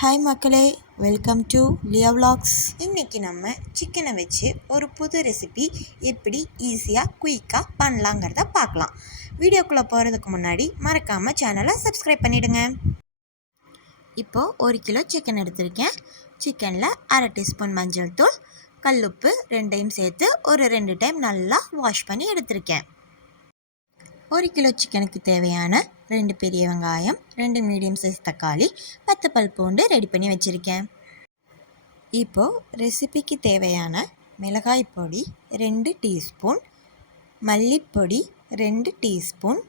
Hi மக்களே, welcome to Leah vlogs. இன்றைக்கி நம்ம சிக்கனை வச்சு ஒரு புது ரெசிபி எப்படி ஈஸியாக குயிக்காக பண்ணலாங்கிறத பார்க்கலாம். வீடியோக்குள்ளே போகிறதுக்கு முன்னாடி மறக்காமல் சேனலை சப்ஸ்கிரைப் பண்ணிவிடுங்க. இப்போது 1 கிலோ சிக்கன் எடுத்திருக்கேன். சிக்கனில் 1/2 டீஸ்பூன் மஞ்சள் தூள், கல்லுப்பு ரெண்டையும் சேர்த்து ஒரு 2 டைம் நல்லா வாஷ் பண்ணி எடுத்திருக்கேன். 1 கிலோ சிக்கனுக்கு தேவையான 2 பெரிய வெங்காயம், 2 மீடியம் சைஸ் தக்காளி, 10 பல் பூண்டு ரெடி பண்ணி வச்சுருக்கேன். இப்போது ரெசிபிக்கு தேவையான மிளகாய் பொடி 2 டீஸ்பூன், மல்லிப்பொடி 2 teaspoon,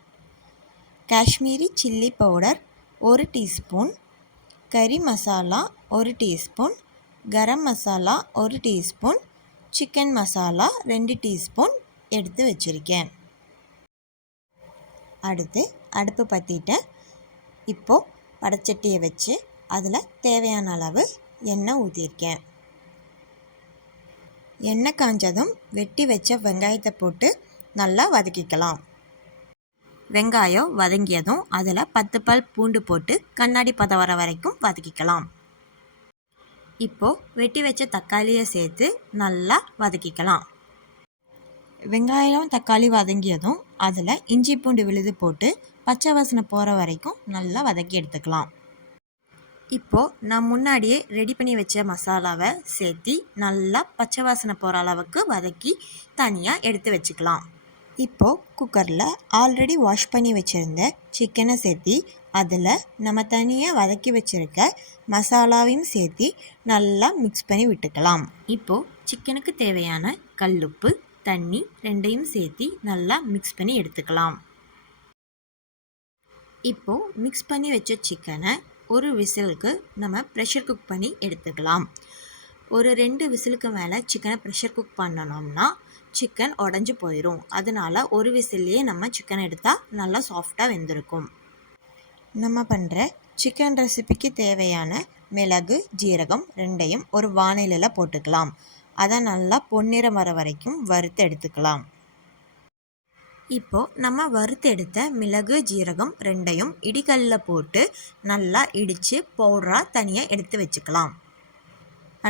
Kashmiri chilli powder 1 teaspoon, கறி masala 1 teaspoon, garam masala 1 teaspoon, chicken masala 2 teaspoon எடுத்து வச்சுருக்கேன். அடுத்து அடுப்பு பற்றிட்டேன். இப்போது வடச்சட்டியை வச்சு அதில் தேவையான அளவு எண்ணெய் ஊற்றிருக்கேன். எண்ணெய் காஞ்சதும் வெட்டி வச்ச வெங்காயத்தை போட்டு நல்லா வதக்கிக்கலாம். வெங்காயம் வதங்கியதும் அதில் 10 பல் பூண்டு போட்டு கண்ணாடி பதம் வர வரைக்கும் வதக்கிக்கலாம். இப்போது வெட்டி வச்ச தக்காளியை சேர்த்து நல்லா வதக்கிக்கலாம். வெங்காயம் தக்காளி வதங்கியதும் அதில் இஞ்சி பூண்டு விழுது போட்டு பச்சை வாசனை போகிற வரைக்கும் நல்லா வதக்கி எடுத்துக்கலாம். இப்போது நான் முன்னாடியே ரெடி பண்ணி வச்ச மசாலாவை சேர்த்து நல்லா பச்சை வாசனை போகிற அளவுக்கு வதக்கி தனியாக எடுத்து வச்சுக்கலாம். இப்போது குக்கரில் ஆல்ரெடி வாஷ் பண்ணி வச்சுருந்த சிக்கனை சேர்த்து அதில் நம்ம தனியாக வதக்கி வச்சுருக்க மசாலாவையும் சேர்த்து நல்லா மிக்ஸ் பண்ணி விட்டுக்கலாம். இப்போது சிக்கனுக்கு தேவையான கல்லுப்பு, தண்ணி ரெண்டையும் சேர்த்து நல்லா மிக்ஸ் பண்ணி எடுத்துக்கலாம். இப்போது மிக்ஸ் பண்ணி வச்ச சிக்கனை ஒரு விசிலுக்கு நம்ம ப்ரெஷர் குக் பண்ணி எடுத்துக்கலாம். ஒரு 2 விசிலுக்கு மேலே சிக்கனை ப்ரெஷர் குக் பண்ணணும்னா சிக்கன் உடஞ்சி போயிடும். அதனால் ஒரு விசில்லையே நம்ம சிக்கன் எடுத்தால் நல்லா சாஃப்டாக வெந்திருக்கும். நம்ம பண்ணுற சிக்கன் ரெசிபிக்கு தேவையான மிளகு, ஜீரகம் ரெண்டையும் ஒரு வாணலியில் போட்டுக்கலாம். அதை நல்லா பொன்னிறம் வர வரைக்கும் வறுத்து எடுத்துக்கலாம். இப்போது நம்ம வறுத்து எடுத்த மிளகு, ஜீரகம் ரெண்டையும் இடிகல்லில் போட்டு நல்லா இடித்து பவுடராக தனியாக எடுத்து வச்சுக்கலாம்.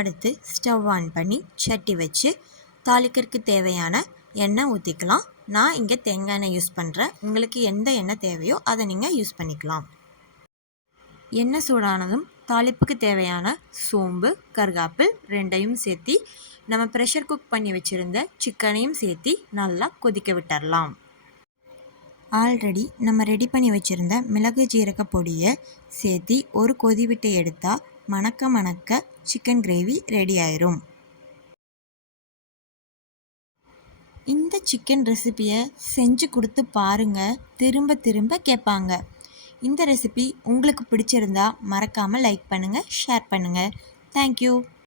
அடுத்து ஸ்டவ் ஆன் பண்ணி சட்டி வச்சு தாளிக்கிறதுக்கு தேவையான எண்ணெய் ஊற்றிக்கலாம். நான் இங்கே தேங்காய் எண்ணெய் யூஸ் பண்ணுறேன். உங்களுக்கு எந்த எண்ணெய் தேவையோ அதை நீங்கள் யூஸ் பண்ணிக்கலாம். எண்ணெய் சூடானதும் தாளிப்புக்கு தேவையான சோம்பு, கருகாப்பில் ரெண்டையும் சேர்த்து நம்ம ப்ரெஷர் குக் பண்ணி வச்சுருந்த சிக்கனையும் சேர்த்து நல்லா கொதிக்க விட்டுடலாம். ஆல்ரெடி நம்ம ரெடி பண்ணி வச்சுருந்த மிளகு ஜீரக பொடியை சேர்த்து ஒரு கொதி விட்டு எடுத்தால் மணக்க மணக்க சிக்கன் கிரேவி ரெடி ஆயிரும். இந்த சிக்கன் ரெசிபியை செஞ்சு கொடுத்து பாருங்கள், திரும்ப திரும்ப கேட்பாங்க. இந்த ரெசிபி உங்களுக்கு பிடிச்சிருந்தா மறக்காமல் லைக் பண்ணுங்கள், ஷேர் பண்ணுங்கள். தேங்க்யூ.